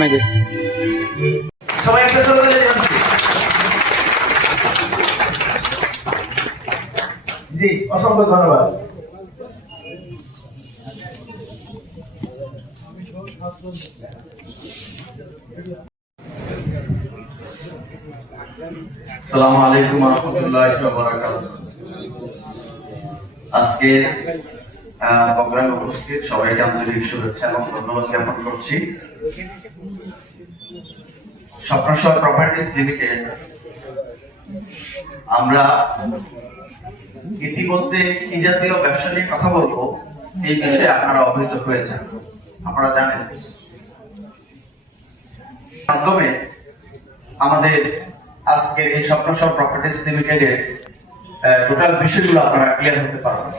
জানাই দে সবাই একটা চলে যান। জি, অসংখ্য ধন্যবাদ। আসসালামু আলাইকুম ওয়া রাহমাতুল্লাহি ওয়া বারাকাতুহু। আজকে প্রোগ্রামে উপস্থিত সবাইকে আন্তরিক শুভেচ্ছা এবং ধন্যবাদ জ্ঞাপন করছি। স্বপ্নশহর প্রপার্টিজ লিমিটেড আমরা ইতিমধ্যে কি জাতীয় ব্যবসা নিয়ে কথা বলবো এই বিষয়ে আপনারা অবহিত হয়েছেন, আপনারা জানেন। মাধ্যমে আমাদের আজকের এই স্বপ্নশহর প্রপার্টিজ লিমিটেডের টোটাল বিষয়গুলো আপনারা ক্লিয়ার হতে পারবেন।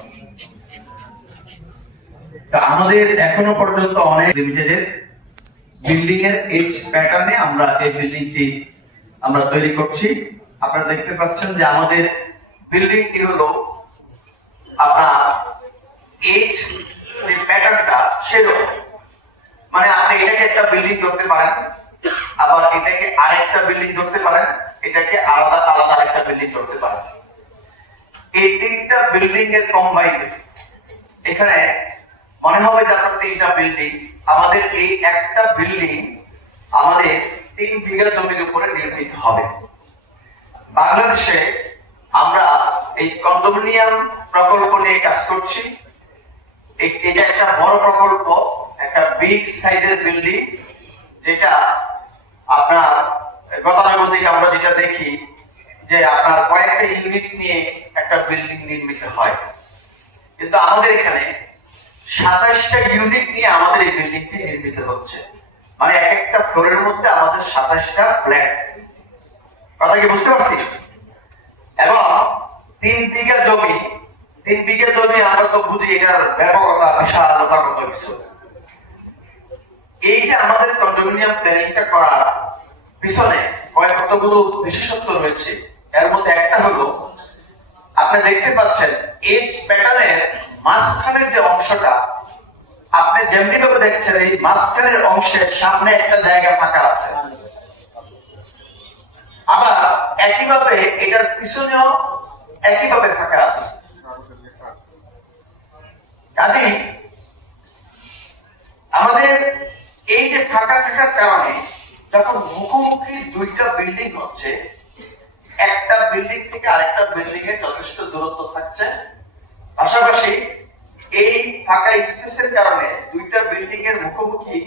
আমাদের এখনো পর্যন্ত অনেক লিমিটেডের বিল্ডিং এর এই প্যাটার্নে আমরা এই বিল্ডিংটি আমরা তৈরি করছি। আপনারা দেখতে পাচ্ছেন যে আমাদের বিল্ডিংটি হলো আপনার এইচ যে প্যাটার্নটা সেরকম, মানে আপনি এটাকে একটা বিল্ডিং করতে পারেন, আবার এটাকে আরেকটা বিল্ডিং করতে পারেন, এটাকে আলাদা আলাদা আরেকটা বিল্ডিং করতে পারেন। এই তিনটা বিল্ডিং এর কম্বাইন্ড এখানে মনে হবে যে আপনার তিনটা বিল্ডিং। আমাদের এই একটা বিল্ডিং আমাদের 3 বিঘা জমির উপরে নির্মিত হবে। বাংলাদেশে আমরা এই কন্ডোমিনিয়াম প্রকল্প নিয়ে কাজ করছি। এটা একটা বড় প্রকল্প, একটা বিগ সাইজের বিল্ডিং, যেটা আপনার গতানুগতিক আমরা যেটা দেখি যে আপনার কয়েকটা ইউনিট নিয়ে একটা বিল্ডিং নির্মিত হয়, কিন্তু আমাদের এখানে 27টা ইউনিট নিয়ে আমাদের এই বিল্ডিংটি নির্মিত হচ্ছে। মানে এক একটা ফ্লোরের মধ্যে আমাদের 27টা ফ্ল্যাট। কথা কি বুঝতে পারছি? এবং 3 বিঘা জমি, 3 বিঘা জমি আমরা তো বুঝি এটার ব্যাপকতা বিশালতা কত কিছু। এই যে আমাদের কন্ডোমিনিয়াম প্ল্যানিংটা করার পিছনে কতগুলো বিশেষত্ব রয়েছে। এর মধ্যে একটা হলো আপনি দেখতে পাচ্ছেন এই প্যাটার্নের মাঝখানের যে অংশটা আপনি যেমনি ভাবে দেখছেন, এই মাঝখানের অংশের সামনে একটা জায়গা ফাঁকা আছে, আবার একইভাবে এটার পিছনেও একইভাবে ফাঁকা আছে। কাজেই আমাদের এই যে ফাঁকা থাকার কারণে যখন মুখোমুখি দুইটা বিল্ডিং হচ্ছে, একটা বিল্ডিং থেকে আরেকটা বিল্ডিং এর যথেষ্ট দূরত্ব থাকছে, পাশাপাশি এই ফাঁকা স্পেসের কারণে দুইটা বিল্ডিং এর মুখোমুখি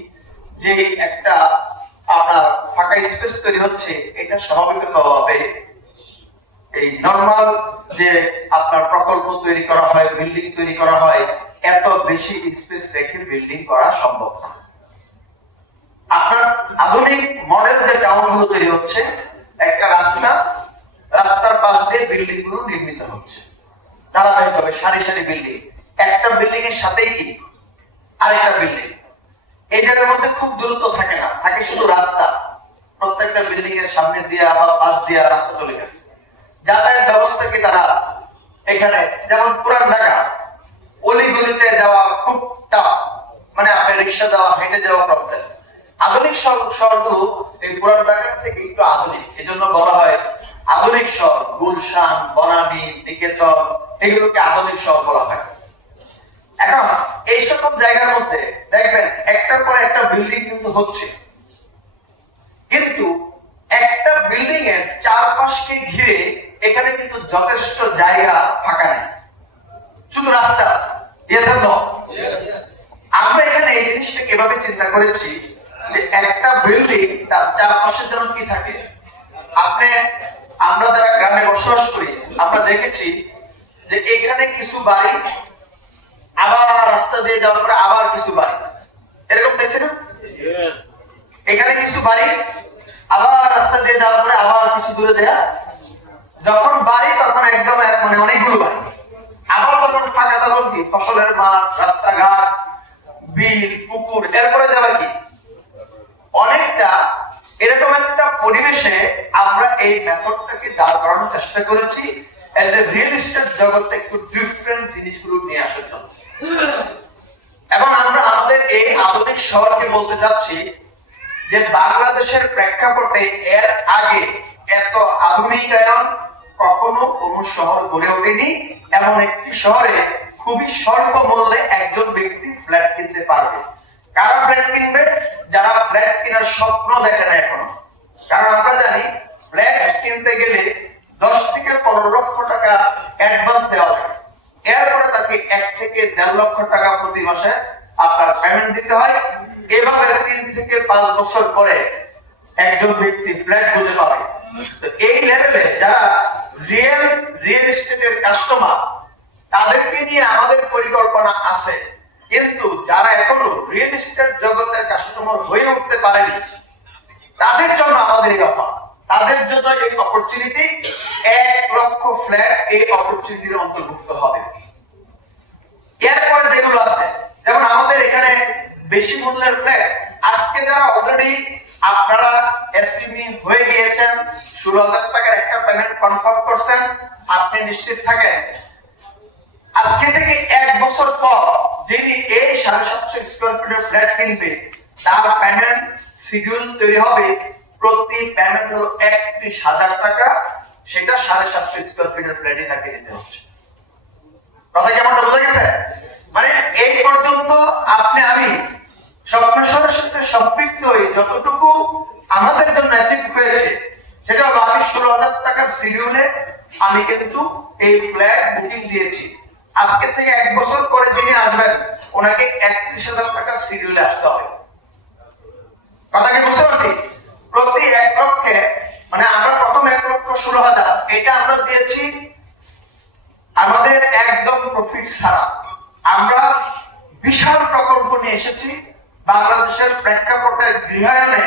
যে একটা আপনার ফাঁকা স্পেস তৈরি হচ্ছে, এটা স্বাভাবিকভাবে এই নরমাল যে আপনার প্রকল্প তৈরি করা হয়, বিল্ডিং তৈরি করা হয়, এত বেশি স্পেস রেখে বিল্ডিং করা সম্ভব না। আপনার আধুনিক মডেল যে টাউনগুলো তৈরি হচ্ছে, একটা রাস্তার পাশ দিয়ে বিল্ডিং গুলো নির্মিত হচ্ছে ধারাবাহিকভাবে, সারি সারি বিল্ডিং, একটা বিল্ডিং এর সাথেই কি আরেকটা বিল্ডিং। এই জায়গার মধ্যে খুব দূরত্ব থাকে না, থাকে শুধু রাস্তা। প্রত্যেকটা বিল্ডিং এর সামনে দিয়ে বা পাশ দিয়ে রাস্তা চলে গেছে। যাতায়াত ব্যবস্থা কি তারা এখানে, যেমন পুরান ঢাকা অলিগলিতে যাওয়া খুব টাফ, মানে আপনি রিক্সা যাওয়া, হেঁটে যাওয়া প্রবলেম। আধুনিক শহরগুলো এই পুরান ঢাকার থেকে একটু আধুনিক, এজন্য বলা হয় আধুনিক শহর। গুলশান, বনানী, নিকেতন, এগুলোকে আধুনিক শহর বলা হয়। এখন এই সকল জায়গার মধ্যে দেখবেন একটার পর একটা বিল্ডিং কিন্তু হচ্ছে, কিন্তু একটা বিল্ডিং এর চারপাশকে ঘিরে এখানে কিন্তু যথেষ্ট জায়গা ফাঁকা নেই, শুধু রাস্তা আছে। আমরা এখানে এই জিনিসটা কিভাবে চিন্তা করেছি যে একটা বিল্ডিং তার চারপাশে যেন কি থাকে। আমরা যারা গ্রামে বসবাস করি, আমরা দেখেছি যে এখানে কিছু বাড়ি, আবার রাস্তা দিয়ে যাওয়ার পরে আবার কিছু বাড়ি, এরকম দেখছি না? এখানে কিছু বাড়ি, আবার রাস্তা দিয়ে যাওয়ার পরে আবার কিছু দূরে দেয়া, যখন বাড়ি তখন একদম মানে অনেকগুলো বাড়ি, আবার যখন ফাঁকা তখন কি ফসলের মাঠ, রাস্তাঘাট, বিল, পুকুর, এরপরে যাবে কি অনেকটা এরকম একটা পরিবেশে আমরা এই মেথডটাকে দাঁড় করানোর চেষ্টা করেছি। এজ এ রিয়েল এস্টেট জগতে একটু ডিফারেন্ট জিনিসগুলো নিয়ে আসার জন্য। এবং আমরা আমাদের এই আধুনিক শহরকে বলতে চাচ্ছি যে বাংলাদেশের প্রেক্ষাপটে এর আগে এত আধুনিকায়ন কখনো কোনো শহর গড়ে ওঠেনি। এমন একটি শহরে খুবই স্বল্প মূল্যে একজন ব্যক্তি ফ্ল্যাট কিনতে পারবে। কারা ফ্ল্যাট কিনবে? যারা ফ্ল্যাট কেনার স্বপ্ন দেখে না এখনো। কারণ আমরা জানি ফ্ল্যাট কিনতে গেলে 10 থেকে 15 লক্ষ টাকা অ্যাডভান্স দেওয়া লাগে, এরপরে তাকে 1 থেকে 1.5 লক্ষ টাকা প্রতি মাসে আপনার পেমেন্ট দিতে হয়। এভাবে 3 থেকে 5 বছর পরে একজন ব্যক্তি ফ্ল্যাট বুঝে পাবে। তো এই লেভেলে যারা রিয়েল এস্টেটের কাস্টমার, তাদেরকে নিয়ে আমাদের পরিকল্পনা আছে। কিন্তু যারা এখনো রিয়েল এস্টেট জগতের কাস্টমার হয়ে উঠতে পারেনি, তাদের জন্য আমাদের এই অফার, তাদের জন্য এই অপরচুনিটি। 1 লক্ষ ফ্ল্যাট এই অপরচুনিটির অন্তর্ভুক্ত হবে। এরপরে যেগুলো আছে, যেমন আমাদের এখানে বেশি মূল্যের ফ্ল্যাট, আজকে যারা অলরেডি আপনারা এসটিমি হয়ে গিয়েছেন, 16,000 টাকার একটা পেমেন্ট কনফার্ম করছেন, আপনি নিশ্চিত থাকেন আজকে থেকে 1 বছর পর যিনি এই 750 স্কয়ার ফিটের ফ্ল্যাট কিনবে, তার পেমেন্ট শিডিউল তৈরি হবে। প্রতি পেমেন্ট হলো 31,000 টাকা, সেটা 750 স্কয়ার ফিটের ফ্ল্যাটে তাকে দিতে হচ্ছে। কথা কি আমারটা বোঝা গেছে? মানে এই পর্যন্ত আপনি আমি স্বপ্নসরের সাথে সম্পৃক্ত হয়ে যতটুকু আমাদের জন্য অ্যাচিভ হয়েছে, সেটা হলো আমি 16,000 টাকার শিডিউলে আমি কিন্তু এই ফ্ল্যাট বুকিং দিয়েছি। আজকে থেকে 1 বছর পরে যিনি আসবেন, ওনাকে 31,000 টাকার শিডিউলে আসতে হবে। কথা কি বুঝতে পারছি? প্রতি 1 লক্ষে, মানে আমরা প্রথম 1,16,000 এটা আমরা দিয়েছি আমাদের একদম প্রফিট ছাড়া। আমরা বিশাল প্রকল্প নিয়ে এসেছি। বাংলাদেশের প্রেক্ষাপটের গৃহায়নে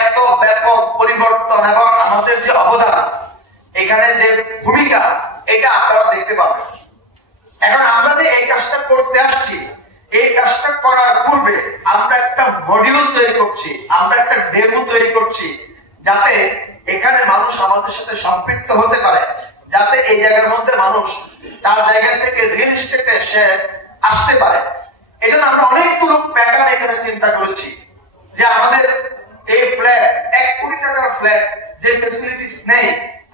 এত ব্যাপক পরিবর্তন এবং আমাদের যে অবদান, এখানে যে ভূমিকা, এটা আপনারা দেখতে পাবেন। এখন আমরা যে এই কাজটা করতে আসছি, এই কাজটা করার পূর্বে আমরা একটা মডিউল তৈরি করছি, আমরা একটা ডেমো তৈরি করছি, যাতে এখানে মানুষ আমাদের সাথে সম্পৃক্ত হতে পারে, যাতে এই জায়গার মধ্যে মানুষ তার জায়গা থেকে রিয়েল এস্টেটে সে আসতে পারে। এই জন্য আমরা অনেকগুলো প্যাটার্ন এখানে চিন্তা করেছি যে আমাদের এই ফ্ল্যাট 1 কোটি টাকার ফ্ল্যাট যে ফ্যাসিলিটিস নেই,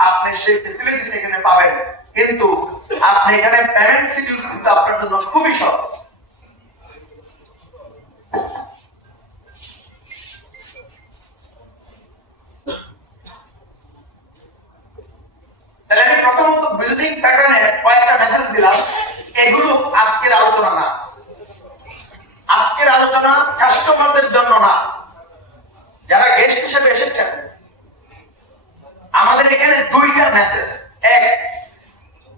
আপনি সেই ফ্যাসিলিটিস এখানে পাবেন। কিন্তু আপনি এখানে পেমেন্ট শিডিউল কিন্তু আপনার জন্য খুবই সহজ। তাহলে আমি প্রথমত বিল্ডিং প্যাটার্নে কয়েকটা মেসেজ দিলাম। এগুলো আজকের আলোচনা না, আজকের আলোচনা কাস্টমারদের জন্য না, যারা গেস্ট হিসেবে এসেছেন। আমাদের এখানে 2টা মেসেজ। এক,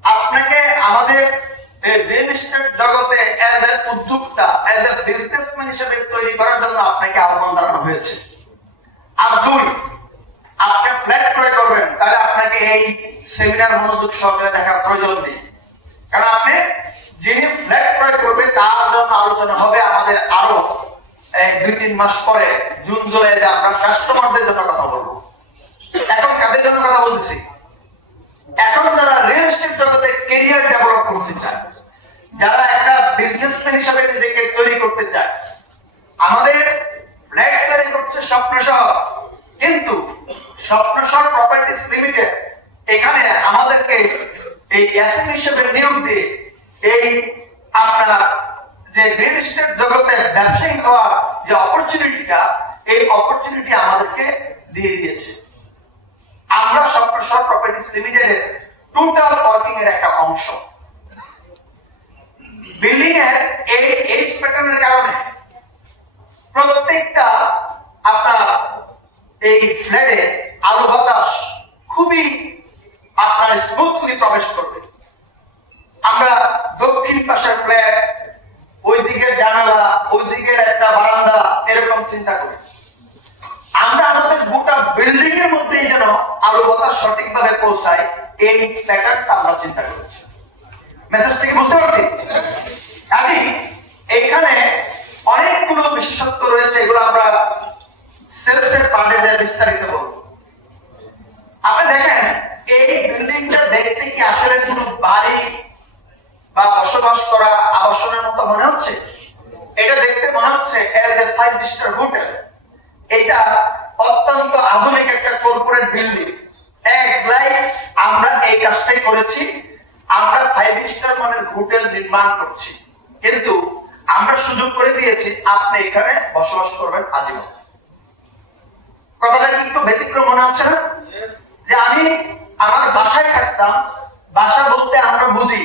আপনাকে আমাদের রিয়েল এস্টেট জগতে অ্যাজ এ উদ্যোক্তা, অ্যাজ এ বিজনেসম্যান হিসেবে তৈরি করার জন্য আপনাকে আহ্বান জানানো হয়েছে। আর 2, আপনি ফ্ল্যাট ক্রয় করবেন, তাহলে আপনাকে এই সেমিনার মনোযোগ সহকারে দেখার প্রয়োজন নেই। কারণ আপনি যিনি ফ্ল্যাট ক্রয় করবে তার জন্য আলোচনা হবে আমাদের আরো 2-3 মাস পরে, জুন জুলাইতে আমরা কাস্টমারদের জন্য কথা বলবো। এখন কাদের জন্য কথা বলতেছি? এখন যারা রিয়েল এস্টেট জগতে ক্যারিয়ার ডেভেলপ করতে চায়, যারা একটা বিজনেসম্যান হিসেবে নিজেকে তৈরি করতে চায়। আমাদের ফ্ল্যাট তৈরি করছে স্বপ্নশহর, কিন্তু স্বপ্নশহর প্রপার্টিজ লিমিটেড এখানে আমাদেরকে এই এসএমই হিসেবে নিয়োগ দিয়ে এই আপনার যে রিয়েল এস্টেট জগতে ব্যবসায়ী হওয়ার যে অপরচুনিটিটা, এই অপরচুনিটি আমাদেরকে দিয়ে দিয়েছে। আমরা স্বপ্নশহর প্রপার্টিজ লিমিটেডের টোটাল ওয়ার্কিং এর একটা অংশ। বিল্ডিং এর এই এইচ প্যাটার্নের কারণে প্রত্যেকটা আপনার এই ফ্ল্যাটে আলো বাতাস খুবই আপনার স্মুথলি প্রবেশ করবে। আমরা দক্ষিণ পাশের ফ্ল্যাট, ওই দিকের জানালা, ওই দিকের একটা বারান্দা, এরকম চিন্তা করি। আমরা আমাদের গোটা বিল্ডিং এর মধ্যেই যেন আলো বাতাস সঠিকভাবে পৌঁছায়, এই প্যাটার্নটা আমরা চিন্তা করেছি। মেসেজটা কি বুঝতে পারছি? কাজেই এইখানে অনেকগুলো বিশেষত্ব রয়েছে, এগুলো আমরা সেলসের পার্টে বিস্তারিত বলবো। আপনি দেখেন এই বিল্ডিংটা দেখতে কি আসলে কোনো বাড়ি বা বসবাস করা আবাসনের মতো মনে হচ্ছে? এটা দেখতে মনে হচ্ছে এজ এ 5 স্টার হোটেল। এটা অত্যন্ত আধুনিক একটা কর্পোরেট বিল্ডিং। আমরা এই কাজটাই করেছি। আমরা 5 স্টার মানের হোটেল নির্মাণ করছি, কিন্তু আমরা সুযোগ করে দিয়েছি আপনি এখানে বসবাস করবেন আজীবন। কথাটা কি একটু ব্যতিক্রম মনে হচ্ছে না? যে আমি আমার বাসায় থাকতাম, বাসা বলতে আমরা বুঝি,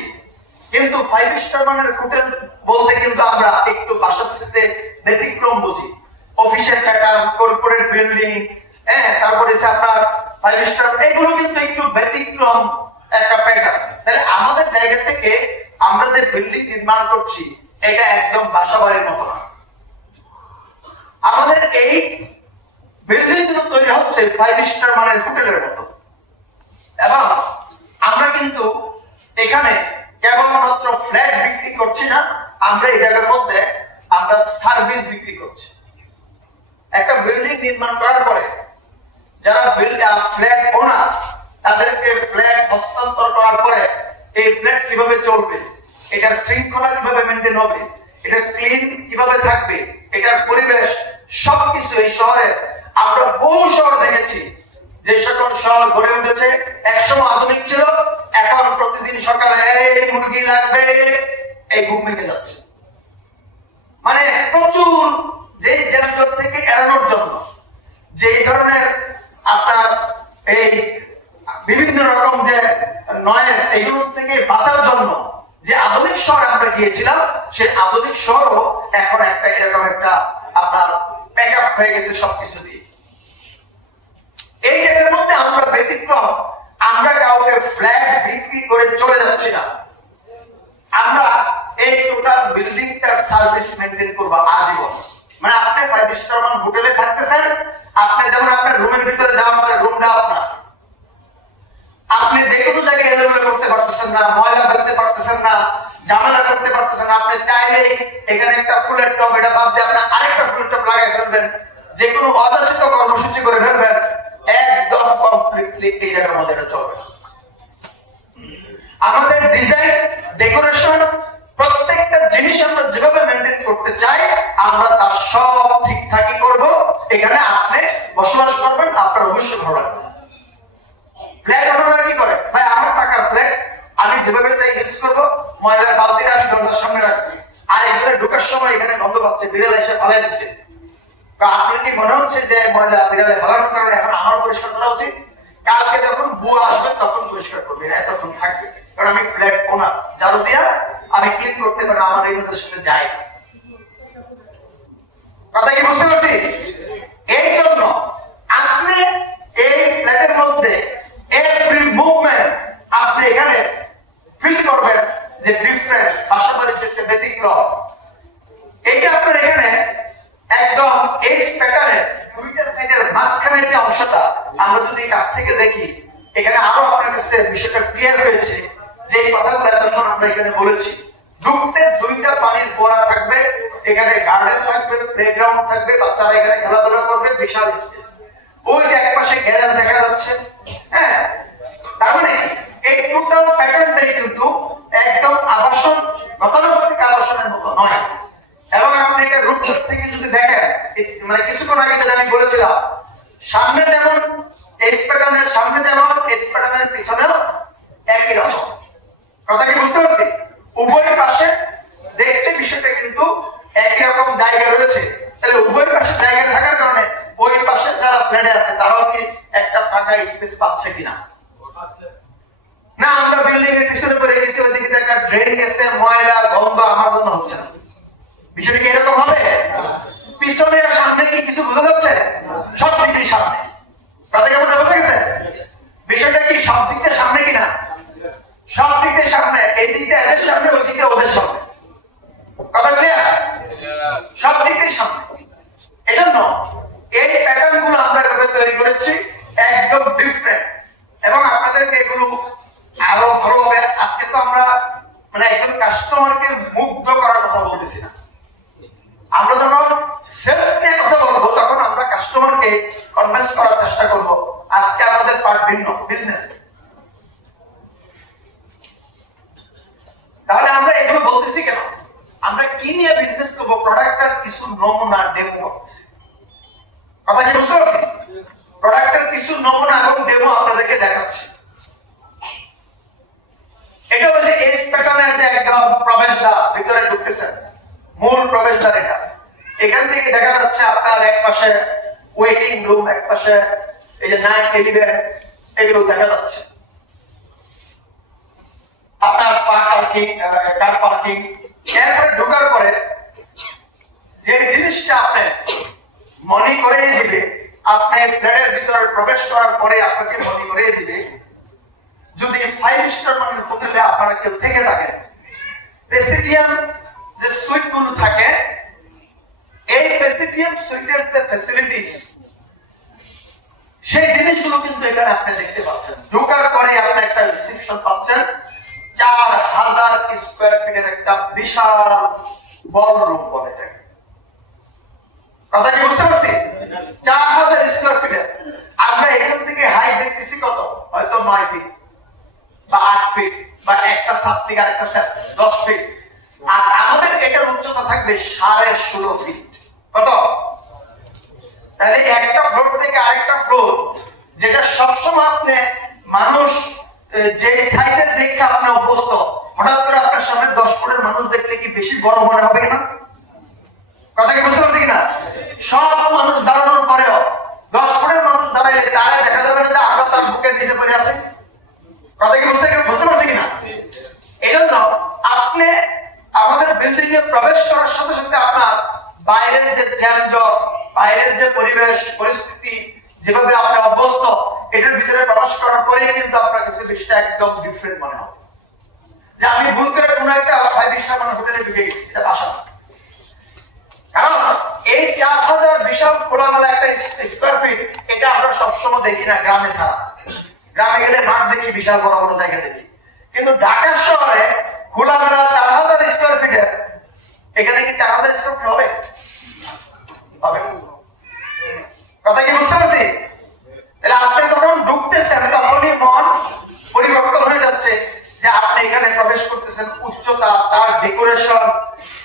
কিন্তু 5 স্টার মানের হোটেল বলতে কিন্তু আমরা একটু বাসার সাথে ব্যতিক্রম বুঝি। অফিসের প্যাটার্ন, কর্পোরেট বিল্ডিং, তারপরে আপনার 5 স্টার, এগুলো কিন্তু একটু ব্যতিক্রম একটা প্যাটার্ন। তাহলে আমাদের জায়গা থেকে আমরা যে বিল্ডিং নির্মাণ করছি এটা একদম বাসা বাড়ির মতো না। আমাদের এই বিল্ডিং গুলো তৈরি হচ্ছে 5 স্টার মানের হোটেলের মতো। এবং আমরা কিন্তু এখানে কেবলমাত্র ফ্ল্যাট বিক্রি করছি না, আমরা এই জায়গার মধ্যে আমরা সার্ভিস বিক্রি করছি। একটা বিল্ডিং নির্মাণ করার পরে যারা ফ্ল্যাট ওনার, তাদেরকে ফ্ল্যাট হস্তান্তর করার পরে এই ফ্ল্যাট কিভাবে চলবে, এটার শৃঙ্খলা কিভাবে মেনটেন হবে, এটা ক্লিন কিভাবে থাকবে, এটার পরিবেশ সবকিছু এই শহরে আমরা বহু শহর দেখেছি। যে সকল শহর গড়ে উঠেছে একসময় আধুনিক ছিল, এখন প্রতিদিন সকালে এই মুরগি লাগবে, এই ঘুম ভেঙে যাচ্ছে। মানে প্রচুর যে যানজট থেকে এড়ানোর জন্য, যে ধরনের আপনার এই বিভিন্ন রকম যে নয়েজ, এগুলো থেকে বাঁচার জন্য যে আধুনিক শহর আমরা গিয়েছিলাম, সেই আধুনিক শহরও এখন একটা এরকম একটা আপনার প্যাকআপ হয়ে গেছে সবকিছু দিয়ে। এই জায়গার মধ্যে আমরা ব্যতিক্রম, আমরা কাউকে ফ্ল্যাট বিক্রি করে চলে যাচ্ছি না। আমরা এই টোটাল বিল্ডিংটার সার্ভিস মেইনটেইন করব আজীবন। মানে আপনি 5 স্টার মান হোটেলে থাকতেছেন, আপনি যেমন আপনার রুমের ভিতরে যাওয়ার পরে রুমটা আপনার, আপনি যে কোনো জায়গায় এলোমেলো করতে পারতেছেন না, ময়লা ফেলতে পারতেছেন না, ঝামেলা করতে পারতেছেন না। আপনি চাইলেই এখানে একটা ফুলের টব, এটা বাদ দিয়ে আপনি আরেকটা ফুলের টব লাগাই ফেলবেন, যে কোনো অযাচিত কর্মসূচি করে ফেলবেন, একদম কমপ্লিটলি এই জায়গার মধ্যে এটা চলবে। আমাদের ডিজাইন, ডেকোরেশন, প্রত্যেকটা জিনিস আমরা যেভাবে মেইনটেইন করতে চাই, আমরা তার সব ঠিকঠাকই করব। এখানে আপনি বসবাস করবেন, আপনার অবশ্যই ভালো লাগবে। ফ্ল্যাট ওনারা কি করে, ভাই আমার টাকার ফ্ল্যাট, আমি যেভাবে চাই ইউজ করবো, ময়লার বালতিটা আমি দরজার সামনে রাখবো, আর এখানে ঢোকার সময় এখানে গন্ধ পাচ্ছে, বিড়াল এসে ফালাই দিচ্ছে। আপনার কি মনে হচ্ছে যে ময়লা বিড়ালে ফালানোর কারণে এখন আমার পরিষ্কার করা উচিত? কালকে যখন বুয়া আসবে তখন পরিষ্কার করবে, তখন থাকবে, কারণ আমি ফ্ল্যাট ওনার, ঝাড়ু দিয়া আমি ক্লিন করতে পারি, আমার এই মধ্যে সাথে যায়। কথা কি বুঝতে পারছি? এই জন্য আপনি এই ফ্ল্যাটের মধ্যে এভরি মুভমেন্ট আপনি এখানে ফিল করবেন যে ডিফারেন্ট, বাসাবাড়ির ক্ষেত্রে ব্যতিক্রম। এই যে আপনার এখানে একদম এই প্যাটার্নের দুইটা সাইডের মাঝখানের যে অংশটা আমরা যদি কাছ থেকে দেখি, এখানে আরো আপনার কাছে বিষয়টা ক্লিয়ার হয়েছে যে এই কথাগুলো এতক্ষণ আমরা এখানে বলেছি। ঢুকতে দুইটা পানির ফোয়ারা থাকবে, এখানে গার্ডেন থাকবে, প্লেগ্রাউন্ড থাকবে, বাচ্চারা এখানে খেলাধুলা করবে, বিশাল স্পেস। ওই যে একপাশে গ্যারেজ দেখা যাচ্ছে, তার মানে এই টোটাল প্যাটার্নটাই কিন্তু একদম আবাসন, গতানুগতিক আবাসনের মতো নয়। এবং আপনি এটা রূপ থেকে যদি দেখেন, মানে কিছুক্ষণ আগে যেটা আমি বলেছিলাম, সামনে যেমন এস প্যাটার্নের সামনে, যেমন এস প্যাটার্নের পিছনেও একই রকম। কথা কি বুঝতে পারছি? উভয় পাশে দেখতে বিষয়টা কিন্তু একই রকম জায়গা রয়েছে। তাহলে উভয় পাশে জায়গা থাকার কারণে ওই পাশে যারা ফ্ল্যাটে আছে তারাও কি একটা ফাঁকা স্পেস পাচ্ছে কিনা? না, আমরা বিল্ডিং এর পিছনে পড়ে গেছি, ওইদিকে একটা ড্রেন গেছে, ময়লা গন্ধ আমার মনে হচ্ছে না। বিষয়টা কি এরকম হবে? পিছনে আর সামনে কি কিছু বোঝা যাচ্ছে? সব দিক দিয়ে সামনে। কথা কেমন বোঝা গেছে? বিষয়টা কি সব দিক দিয়ে সামনে কিনা? সব দিক দিয়ে সামনে। এই দিকটা এদের সামনে, ওই দিকটা ওদের সামনে। কথা ক্লিয়ার? সব দিক দিয়ে সামনে। এই জন্য এই প্যাটার্ন গুলো আমরা এভাবে তৈরি করেছি, একদম ডিফারেন্ট। এবং আপনাদেরকে এগুলো আরো ভালোভাবে, আজকে তো আমরা মানে একজন কাস্টমারকে মুগ্ধ করার কথা বলতেছি না, আমরা যখন সেলস নিয়ে কথা বলবো তখন আমরা কাস্টমারকে কনভিন্স করার চেষ্টা করব। আজকে আমাদের পার্ট ভিন্ন, বিজনেস। তাহলে আমরা এগুলো বলতেছি কেন? আমরা কি নিয়ে বিজনেস করবো? প্রোডাক্টের কিছু নমুনা ডেমো করতেছি। কথা কি বুঝতে পারছি? প্রোডাক্টের কিছু নমুনা এবং ডেমো আপনাদেরকে দেখাচ্ছি। এটা হচ্ছে এস প্যাটার্নের যে একদম প্রবেশদ্বার, ভিতরে ঢুকতেছেন, মূল প্রবেশদ্বার এটা। এখান থেকে দেখা যাচ্ছে আপনার এক পাশে ওয়েটিং রুম, এক পাশে এই যে নাইট এলিভেটর, এগুলো দেখা যাচ্ছে। আপনার কার পার্কিং। এরপরে ঢোকার পরে যে জিনিসটা আপনি মনে করে দিবে, আপনি ফ্ল্যাটের ভিতরে প্রবেশ করার পরে আপনাকে মনে করে দিবে, যদি 5 স্টার মানের হোটেলে আপনারা কেউ থেকে থাকেন, প্রেসিডিয়াম যে সুইট গুলো থাকে, এই প্রেসিডিয়াম সুইটের যে ফ্যাসিলিটিস, সেই জিনিসগুলো কিন্তু এখানে আপনি দেখতে পাচ্ছেন। ঢোকার পরে আপনি একটা রিসেপশন পাচ্ছেন, 4000 স্কয়ার ফিটের একটা বিশাল বড় রুম বলে এটাকে। কথা কি বুঝতে পারছি? 4000 স্কয়ার ফিটের। আমরা এখান থেকে হাইট দেখতেছি কত, হয়তো 9 ফিট বা 8 ফিট বা একটা ছাদ থেকে আরেকটা ছাদ 10 ফিট, আর আমাদের এটার উচ্চতা থাকবে 16.5 ফিট। কত? তাহলে একটা ফ্লোর থেকে আরেকটা ফ্লোর, যেটা সবসময় আপনি মানুষ যে সাইজের দেখে আপনি অভ্যস্ত, হঠাৎ করে আপনার সামনে 10 ফুটের মানুষ দেখলে কি বেশি বড় মনে হবে না? কথা কি বুঝতে পারছি কিনা? সব মানুষ দাঁড়ানোর পরেও 10 ফুটের মানুষ দাঁড়াইলে তারা দেখা যাবে না যে আমরা তার বুকের নিচে পড়ে আছি। কথা কি বুঝতে পারছি কিনা? এই জন্য আপনি আমাদের বিল্ডিং এ প্রবেশ করার সাথে সাথে আপনার বাইরের যে জ্যামজট, বাইরের যে পরিবেশ পরিস্থিতি, যেভাবে আপনি অভ্যস্ত, এটার ভিতরে প্রবেশ করার পরে কিন্তু আপনার কাছে বিষয়টা একদম ডিফারেন্ট মনে হবে, যে আমি ভুল করে কোনো একটা 5 স্টার মানের হোটেলে ঢুকে গেছি। এটা বাসা না। কারণ এই 4000 বিশাল খোলামেলা একটা স্কয়ার ফিট, এটা আমরা সবসময় দেখি না গ্রামে ছাড়া। গ্রামে গেলে মাঠ দেখি, বিশাল বড় বড় জায়গা দেখি, কিন্তু ঢাকা শহরে খোলামেলা 4000 স্কয়ার ফিটের, এখানে কি 4000 স্কয়ার ফিট হবে? হবে। কথা কি বুঝতে পারছি? তাহলে আপনি যখন ঢুকতেছেন তখনই মন পরিবর্তন হয়ে যাচ্ছে, যে আপনি এখানে প্রবেশ করতেছেন। উচ্চতা, তার ডেকোরেশন,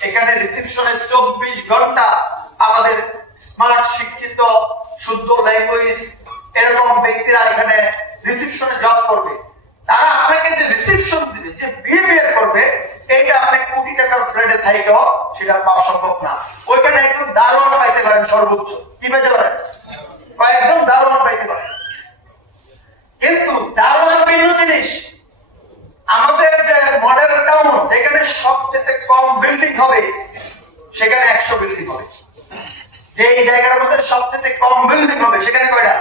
এখানে রিসেপশনে 24 ঘন্টা আমাদের স্মার্ট, শিক্ষিত, শুদ্ধ ল্যাঙ্গুয়েজ এরকম ব্যক্তিরা এখানে রিসেপশনে জব করবে। তারা আপনাকে যে রিসেপশন দিবে, যে বিহেভিয়ার করবে, এইটা আপনি কোটি টাকার ফ্ল্যাটে থাইকেও সেটা পাওয়া সম্ভব না। ওইখানে একদম দারোয়ান পাইতে পারেন, সর্বোচ্চ কি পাইতে পারেন? কয়েকজন দারোয়ান পাইতে পারেন। কিন্তু দারোয়ান ভিন্ন জিনিস। আমাদের যে মডেল টাউন, যেখানে সবচেয়ে কম বিল্ডিং হবে, সেখানে 100 বিল্ডিং হবে। যে এই জায়গার মধ্যে সবচেয়ে কম বিল্ডিং হবে, সেখানে কয়টা?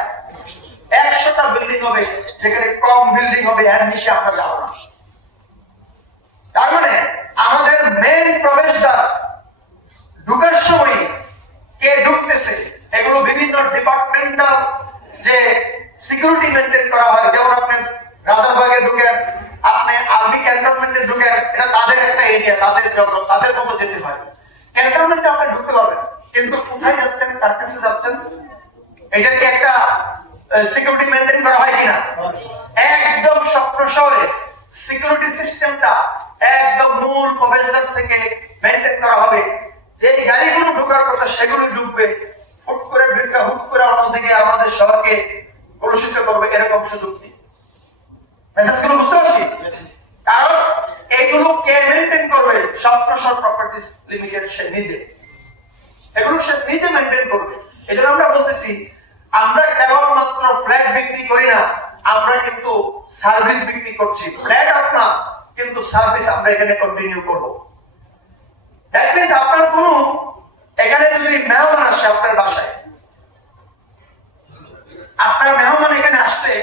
100টা বিল্ডিং হবে। যেখানে কম বিল্ডিং হবে, এর নিচে আমরা যাবো না। তার মানে আমাদের মেইন প্রবেশদ্বার ঢুকার সময় কে ঢুকতেছে, এগুলো বিভিন্ন ডিপার্টমেন্টাল যে সিকিউরিটি মেইনটেইন করা হয়। যেমন আপনি রাজারবাগে ঢুকেন, আপনি আর্মি ক্যান্টনমেন্টে ঢুকেন, এটা তাদের একটা এরিয়া, তাদের জন্য, তাদের মতো যেতে হয়। ক্যান্টনমেন্টে আপনি ঢুকতে পারবেন, কিন্তু কোথায় যাচ্ছেন, কার কাছে যাচ্ছেন, এটা কি একটা সিকিউরিটি মেইনটেইন করা হয় কিনা? একদম স্বপ্ন শহরে সিকিউরিটি সিস্টেমটা একদম মূল প্রবেশদ্বার থেকে মেইনটেইন করা হবে। যে গাড়িগুলো ঢোকার কথা সেগুলো ঢুকবে, হুট করে ঢুকা, হুট করে অন্য থেকে আমাদের শহরকে কলুষিত করবে, এরকম সুযোগ নেই। মেসেজগুলো বুঝতে পারছি? কারণ এগুলো কে মেইনটেইন করবে? স্বপ্নশহর প্রপার্টিজ লিমিটেড, সে নিজে। এগুলো সে নিজে মেইনটেইন করবে। এজন্য আমরা বলতেছি, আমরা কেবলমাত্র ফ্ল্যাট বিক্রি করি না, আমরা কিন্তু সার্ভিস বিক্রি করছি। ফ্ল্যাট আপনার, কিন্তু সার্ভিস আমরা এখানে কন্টিনিউ করব। দ্যাট মিন্স আপনার কোনো এখানে যদি মেহমান আসে আপনার বাসায়, আপনার মেহমান এখানে আসলে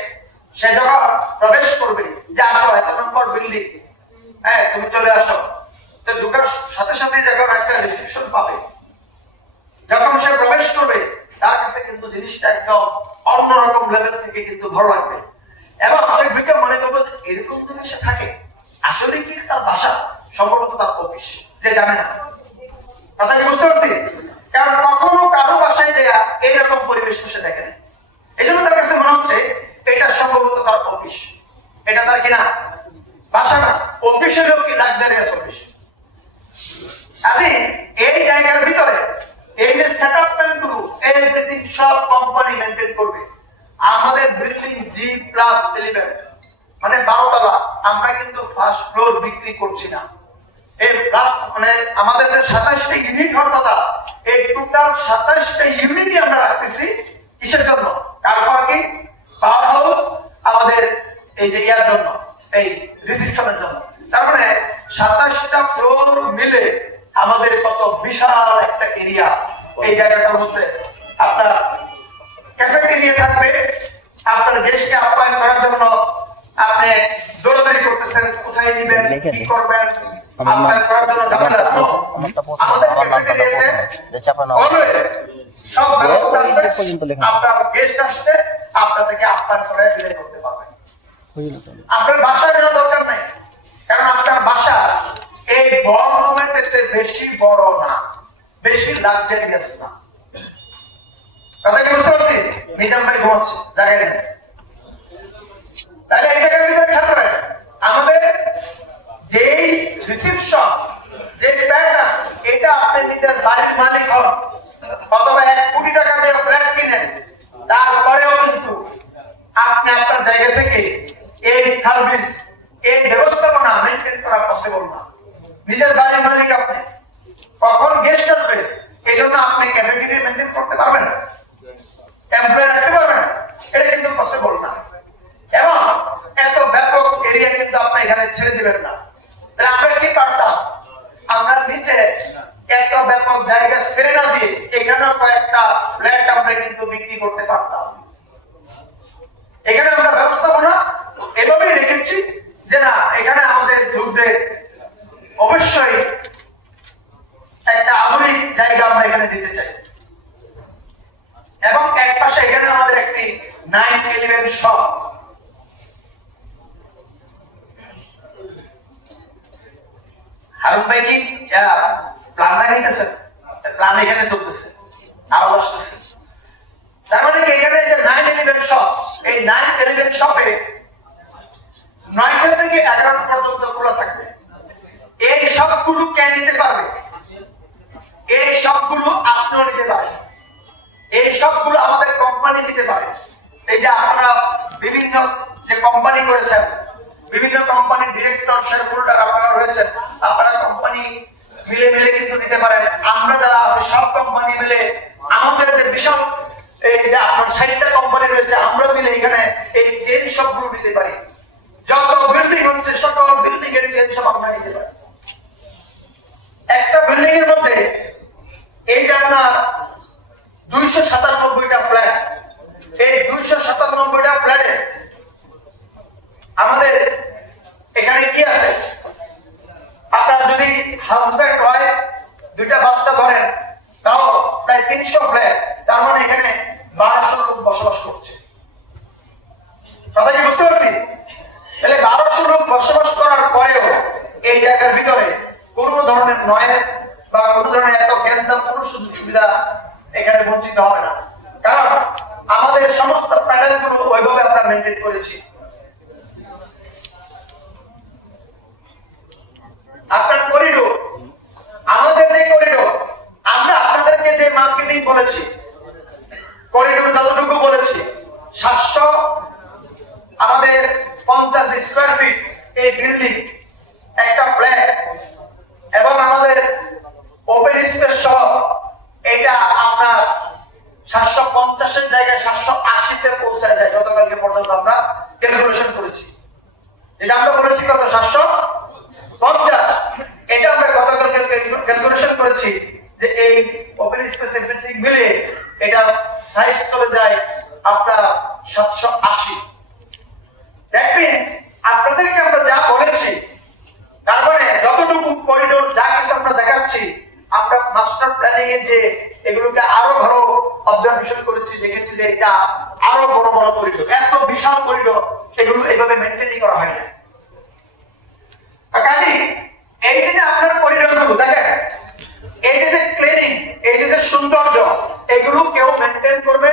সে যখন প্রবেশ করবে, যে আসো, এত নম্বর বিল্ডিং, হ্যাঁ তুমি চলে আসো, তো ঢোকার সাথে সাথে যখন একটা রিসেপশন পাবে, যখন সে প্রবেশ করবে, তার কাছে কিন্তু জিনিসটা একদম অন্যরকম লেভেল থেকে কিন্তু ভালো লাগবে। এবং সে ঢুকে মনে করবে এরকম জিনিস থাকে, আসলে কি তার বাসা, সম্ভবত তার অফিস, যে জানে না। কথা কি বুঝতে পারছি? কারণ কখনো কারো বাসায় দেয়া এইরকম পরিবেশ সে দেখে না। এই জন্য তার কাছে মনে হচ্ছে এটা সম্ভবত তার অফিস, এটা তার কিনা বাসা না, অফিসেরও কি লাক্সারিয়াস অফিস। আরে এই জায়গার ভিতরে এই যে সেটআপ প্ল্যান গুলো, এভরিথিং সব কোম্পানি মেইনটেইন করবে। আমাদের বিল্ডিং G+11 মানে 12 তলা, আমরা কিন্তু ফার্স্ট ফ্লোর বিক্রি করছি না। এই ফার্স্ট মানে আমাদের যে 27টা ইউনিট হওয়ার কথা, এই টোটাল 27টা ইউনিটই আমরা রাখতেছি কিসের জন্য? কার পার্কিং, পাওয়ার হাউস, আমাদের এই যে ইয়ার জন্য, এই রিসেপশনের জন্য। তার মানে 27টা ফ্লোর মিলে আমাদের কত বিশাল একটা এরিয়া। এই জায়গাটার মধ্যে আপনার ক্যাফেটেরিয়া থাকবে, আপনার গেস্টকে আপ্যায়ন করার জন্য আপনি দৌড়াদৌড়ি করতেছেন, কোথায় নিবেন, কি করবেন, আপ্যায়ন করার জন্য যাবেন না। আমাদের ক্যাফেটেরিয়াতে অলওয়েজ সব ব্যবস্থা আছে। আপনার গেস্ট আসছে, আপনাদেরকে আপ্যায়ন করে বিদায় করতে পারবেন। আপনার বাসার কোনো দরকার নাই, কারণ আপনার বাসা এই বড় রুমের থেকে বেশি বড় না, বেশি লাক্সারিয়াস না। কথা কি বুঝতে পারছি? নিজাম ভাই ঘুমাচ্ছে, জায়গায় নেই। তাহলে এই জায়গার ভিতরে খেয়াল করেন, আমাদের যেই রিসিপশন, যে প্যাটার্ন, এটা আপনি নিজের বাড়ির মালিক হন অথবা 1 কোটি টাকা দিয়ে ফ্ল্যাট কিনেন, তারপরেও কিন্তু আপনি আপনার জায়গা থেকে এই সার্ভিস, এই ব্যবস্থাপনা মেইনটেইন করা পসিবল না। নিজের বাড়ির মালিক আপনি, কখন গেস্ট আসবে এই জন্য আপনি ক্যাফেটেরিয়া মেইনটেইন করতে পারবেন না, এমপ্লয়ি রাখতে পারবেন না, এটা কিন্তু পসিবল না। এবং এত ব্যাপক এরিয়া কিন্তু আপনি এখানে ছেড়ে দিবেন না। তাহলে আমরা কি পারতাম, আমরা নিচে এত ব্যাপক জায়গা ছেড়ে না দিয়ে এখানেও কয়েকটা ফ্ল্যাট আমরা কিন্তু বিক্রি করতে পারতাম। এখানে আমরা ব্যবস্থাপনা এভাবেই রেখেছি যে না, এখানে আমাদের যুদ্ধে অবশ্যই একটা আধুনিক জায়গা আমরা এখানে দিতে চাই। এবং এক পাশে এখানে আমাদের একটি 9/11 শপ, হারুন ভাই কি প্ল্যান দেখাইতেছে, প্ল্যান এখানে চলতেছে, আরো আসতেছে। তার মানে কি এখানে যে 9/11 শপ, এই 9/11 শপে 9টা থেকে 11টা পর্যন্ত খোলা থাকবে। এই সবগুলো কে নিতে পারবে? এই সবগুলো আপনিও নিতে পারেন, এই সবগুলো আমাদের কোম্পানি নিতে পারে। এই যে আপনারা বিভিন্ন যে কোম্পানি করেছেন, বিভিন্ন কোম্পানির ডিরেক্টর, শেয়ার হোল্ডার আপনারা রয়েছেন, আপনারা কোম্পানি মিলে মিলে কিন্তু নিতে পারেন। আমরা যারা আছে সব কোম্পানি মিলে আমাদের যে বিশাল এই যে আপনার 60টা কোম্পানি রয়েছে, আমরা মিলে এখানে এই চেন সবগুলো নিতে পারি। যত বিল্ডিং হচ্ছে সকল বিল্ডিং এর চেন সব আমরা নিতে পারি। একটা বিল্ডিং এর মধ্যে এই যে আপনার 297টা ফ্ল্যাট, এই 297টা ফ্ল্যাটে আমাদের এখানে কি আছে? আপনার যদি হাজব্যান্ড হয়, 2টা বাচ্চা ধরেন, তাও প্রায় 300 ফ্ল্যাট। তার মানে এখানে 1200 লোক বসবাস করছে। কথা কি বুঝতে পারছি? তাহলে 1200 লোক বসবাস করার পরেও এই জায়গার ভিতরে কোন ধরনের নয়েজ বা কোন ধরনের এত গ্যাঞ্জাম, কোন সুযোগ সুবিধা এখানে বঞ্চিত হবে না, কারণ আমাদের সমস্ত প্যানেলগুলো ওইভাবে আমরা মেইনটেইন করেছি। আপনার করিডোর, আমাদের যে করিডোর, আমরা আপনাদেরকে যে মার্কেটিং বলেছি, করিডোর যতটুকু বলেছি, 700 আমাদের 50 স্কয়ার ফিট এই বিল্ডিং, একটা ফ্ল্যাট, এবং আমাদের ওপেন স্পেস সহ এটা আপনার 750 এর জায়গায় 780 পৌঁছায় যায়। গতকালকে পর্যন্ত আমরা ক্যালকুলেশন করেছি, যেটা আমরা বলেছি কত 750, এটা আমরা গতকালকে ক্যালকুলেশন করেছি যে এই ওপেন স্পেস এভরিথিং মিলে এটা সাইজ চলে যায় আপনার 780। দ্যাট মিন্স আপনাদেরকে আমরা যা বলেছি, তার মানে যতটুকু করিডোর যা কিছু আমরা দেখাচ্ছি, আমরা মাস্টার প্ল্যানিং এ যে এগুলোকে আরো ভালো অবজারভেশন করেছি, দেখেছি যে এটা আরো বড় বড় করিডোর, এত বিশাল করিডোর, এগুলো এইভাবে মেইনটেইন করা হয় না। কাজী এই যে আপনার করিডোরগুলো দেখেন, এই যে ক্লিনিং, এই যে সৌন্দর্য, এগুলো কেউ মেইনটেইন করবে,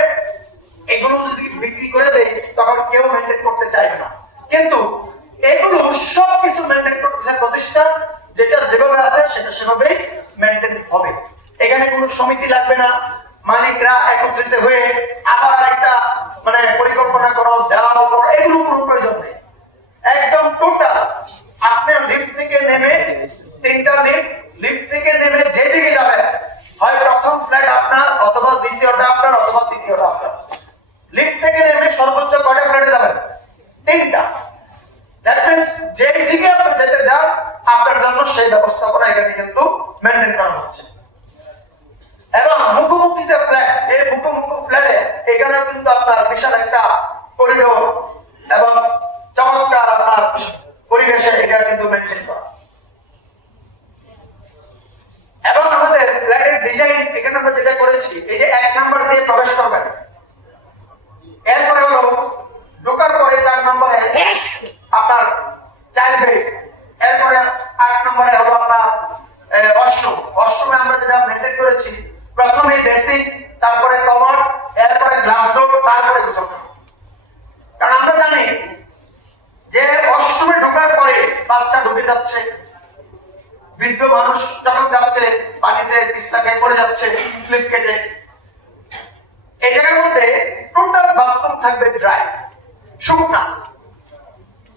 এগুলো যদি বিক্রি করে দেয় তখন কেউ মেইনটেইন করতে চাইবে না। কিন্তু এগুলো সবকিছু মেইনটেইন করতেছে প্রতিষ্ঠান, যেটা যেভাবে আছে সেটা সেভাবেই মেইনটেইন হবে। এখানে কোনো সমিতি লাগবে না, মালিকরা একত্রিত হয়ে আবার একটা মানে পরিকল্পনা করো, দেওয়াল করো, এগুলো কোনো প্রয়োজন নেই। একদম টোটাল আপনি লিফট থেকে নেমে, তিনটা লিফট থেকে নেমে যেদিকে যাবেন, হয় প্রথম ফ্ল্যাট আপনার, অথবা দ্বিতীয়টা আপনার, অথবা তৃতীয়টা আপনার। লিফট থেকে নেমে সর্বোচ্চ কয়টা ফ্ল্যাটে যাবেন? তিনটা। দ্যাট মিন্স যেই দিকে আপনি যেতে যান আপনার জন্য সেই ব্যবস্থাপনা এখানে কিন্তু মেনটেন করা হচ্ছে। এবং মুখোমুখি যে ফ্ল্যাট, এই মুখোমুখি ফ্ল্যাটে এখানেও কিন্তু আপনার বিশাল একটা করিডোর এবং চমৎকার আপনার পরিবেশে এটা কিন্তু মেনটেন করা। এবং আমাদের ফ্ল্যাটের ডিজাইন এখানে আমরা যেটা করেছি, এই যে 1 নাম্বার দিয়ে প্রবেশ করবেন, এরপরে হলো ঢোকার পরে 4 নম্বরে আপনার 4 বেড, এরপরে 8 নম্বরে হলো আপনার ওয়াশরুমে আমরা যেটা মেনটেন করেছি, প্রথমে বেসিক, তারপরে কমন, এরপরে গ্লাস ডোর, তারপরে গোসলখানা। কারণ আমরা জানি যে ওয়াশরুমে ঢোকার পরে বাচ্চা ঢুকে যাচ্ছে, বৃদ্ধ মানুষ যখন যাচ্ছে পানিতে পিছলা খেয়ে পড়ে যাচ্ছে স্লিপ কেটে, এই জায়গার মধ্যে টোটাল বাথরুম থাকবে ড্রাই, শুকনা।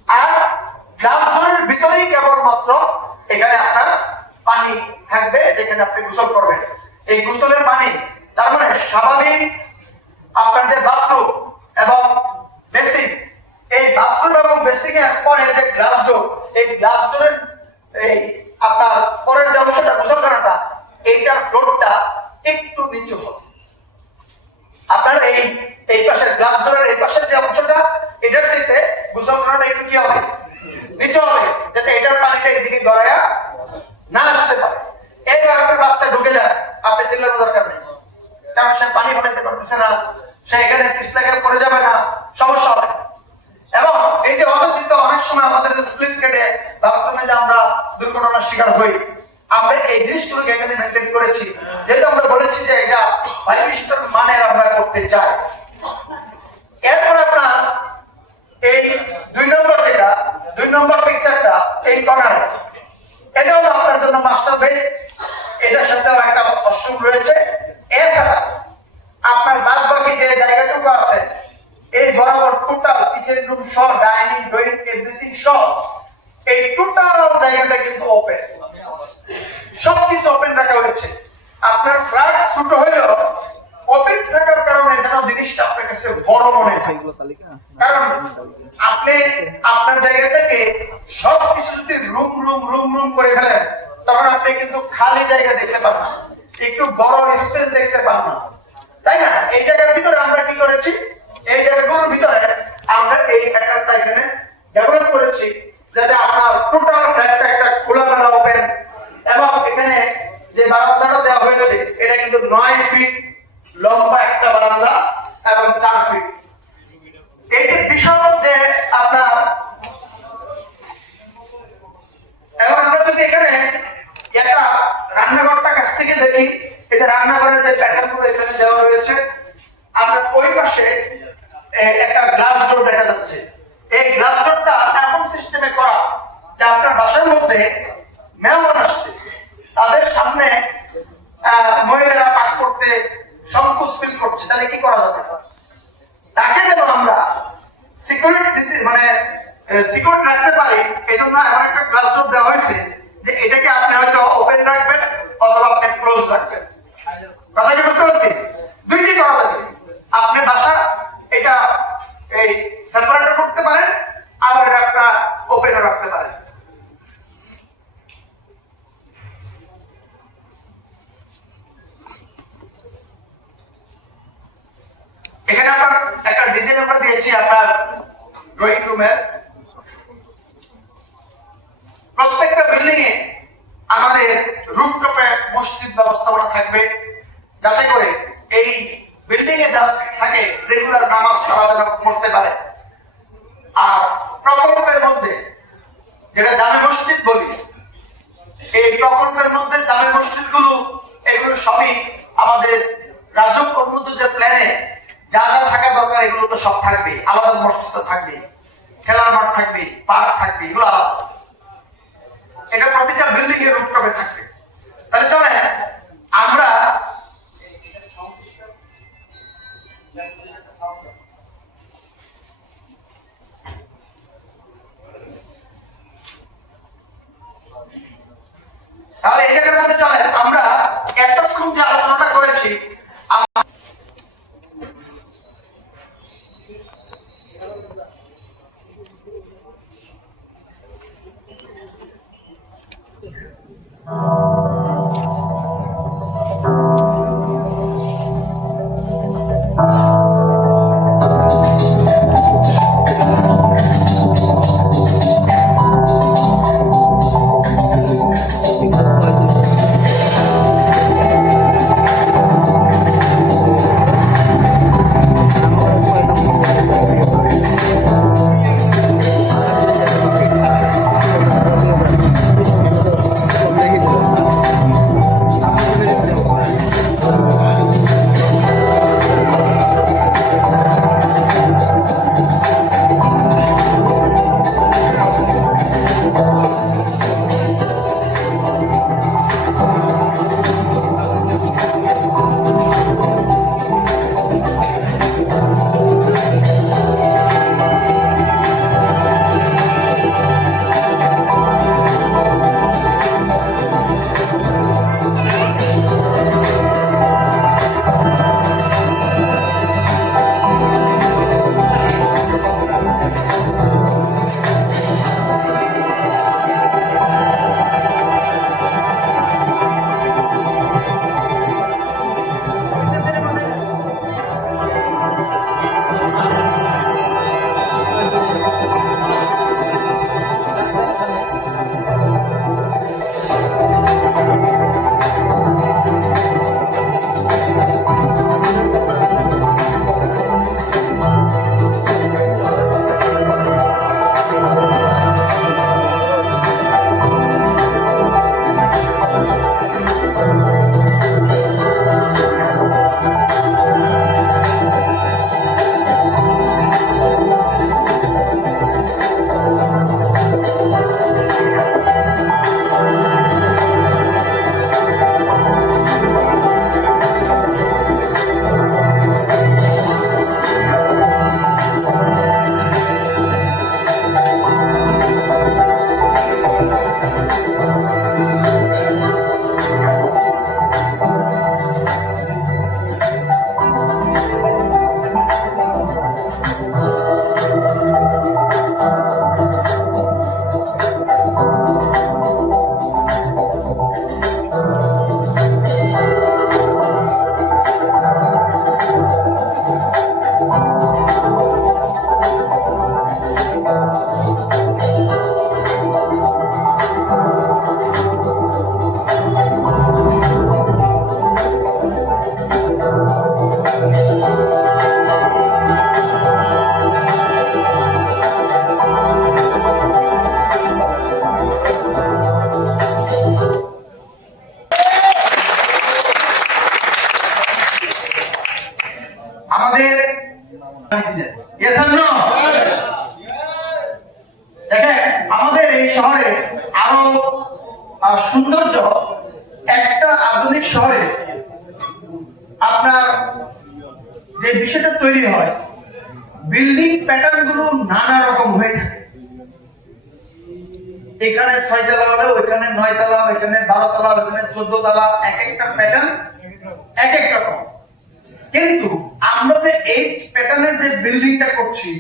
আর গ্লাস ডোরের ভিতরেই কেবলমাত্র এখানে আপনার পানি থাকবে যেখানে আপনি গোসল করবেন। এই গোসলের পানি তার মানে স্বাভাবিক আপনার যে বাথরুম এবং বেসিং, এই বাথরুম এবং বেসিং এর পরে যে গ্লাস ডোর, এই গ্লাস ডোরের এই আপনার পরের যে অংশটা গোসলখানাটা, এইটার ফ্লোরটা একটু নিচু হবে। আপনার এই পাশের গ্লাস ডোরের এই পাশের যে অংশটা, এটার চাইতে গোসলখানাটা একটু কি হবে? নিচু হবে, যাতে এটার পানিটা এদিকে গড়ায়া না আসতে পারে। এবার আপনার বাচ্চা ঢুকে যায়, আপনি চিল্লানোর দরকার নেই, কারণ সে পানি ফেলতে পারতেছে না, সে এখানে পিছলা খেয়ে পড়ে যাবে না, সমস্যা হবে। এবং এই যে অযাচিত অনেক সময় আমাদের যে স্লিপ কেটে বাথরুমে যে আমরা দুর্ঘটনার শিকার হই, আমরা এই জিনিসগুলোকে এখানে মেনটেন করেছি, যেহেতু আমরা বলেছি যে এটা 5 মানের আমরা করতে চাই। এরপর আপনার এই 2 নম্বর পিকচারটা, এই কর্নার, এটা হলো আপনার জন্য মাস্টার বেড, এটার সাথে একটা ওয়াশরুম রয়েছে। এছাড়া আপনার বাদ বাকি যে জায়গাটুকু আছে, এই বরাবর টোটাল কিচেন রুম সহ, ডাইনিং, ড্রয়িং, এভরিথিং সহ এই টোটাল জায়গাটা কিন্তু ওপেন, সবকিছু ওপেন রাখা হয়েছে। আপনার ফ্ল্যাট ছোট হলেও ওপেন থাকার কারণে যেন জিনিসটা আপনার কাছে বড় মনে হয়। কারণ আপনি আপনার জায়গা থেকে সবকিছু যদি রুম করে ফেলেন, তখন আপনি কিন্তু খালি জায়গা দেখতে পান না, একটু বড় স্পেস দেখতে পান না, তাই না? এই জায়গার ভিতরে আমরা কি করেছি, এই জায়গাগুলোর ভিতরে আমরা এই প্যাটার্নটা এখানে ডেভেলপ করেছি, যাতে আপনার টোটাল ফ্ল্যাটটা একটা খোলামেলা ওপেন। এবং এখানে যে বারান্দাটা দেওয়া হয়েছে, এটা কিন্তু 9 ফিট লম্বা একটা বারান্দা এবং 4 ফিট। এই যে বিশাল যে আপনার, এবং আমরা যদি এখানে একটা রান্নাঘরটা কাছ থেকে দেখি, এই যে রান্নাঘরের যে প্যাটার্নগুলো এখানে দেওয়া রয়েছে, আপনার ওই পাশে একটা গ্লাস ডোর দেখা যাচ্ছে। এই গ্লাস ডোরটা এমন সিস্টেমে করা যে আপনার বাসার মধ্যে মেহমান আসছে, তাদের সামনে মহিলারা পাক করতে সংকোচ ফিল করছে, তাহলে কি করা যাবে? তাকে যেন আমরা সিকিউরিটি দিতে মানে সিকিউরিটি রাখতে পারি, এই জন্য এমন একটা গ্লাস ডোর দেওয়া হয়েছে যে এটাকে আপনি হয়তো ওপেন রাখবেন অথবা আপনি ক্লোজ রাখবেন। কথা কি বুঝতে পারছি? দুইটি করা যাবে। আপনি বাসা এটা এই সেপারেট করতে পারেন, আবার একটা ওপেন রাখতে পারেন। এখানে আমরা একটা ডিজাইন আমরা দিয়েছি আপনার ড্রয়িং রুমের। প্রত্যেকটা বিল্ডিং এ আমাদের রুফটপে মসজিদ ব্যবস্থাপনা থাকবে, যাতে করে এই বিল্ডিং এ যারা থাকে রেগুলার নামাজ তারা পড়তে পারে। আর প্রকল্পের মধ্যে যেটা জামে মসজিদ বলি, এই প্রকল্পের মধ্যে জামে মসজিদ গুলো, এগুলো সবই আমাদের রাজুক উন্নত যে প্ল্যানে যা যা থাকা দরকার এগুলো তো সব থাকবে। আলাদা মসজিদ থাকবে, খেলার মাঠ থাকবে, পার্ক থাকবে, এগুলো আলাদা। এটা প্রতিটা বিল্ডিং এর রূপটপে থাকবে। তাহলে চলে আমরা আমাদের Yes or no? দেখেন আমাদের এই শহরে আরো সৌন্দর্য, একটা আধুনিক শহরে আপনার যে বিষয়টা তৈরি হয়, বিল্ডিং প্যাটার্ন গুলো নানা রকম হয়ে থাকে। এখানে 6 তলা হলে ওইখানে 9 তলা, ওইখানে 12 তলা, ওইখানে 14 তলা, এক একটা প্যাটার্ন এক এক রকম। কিন্তু আমরা যে এই প্যাটার্নের যে বিল্ডিংটা করছি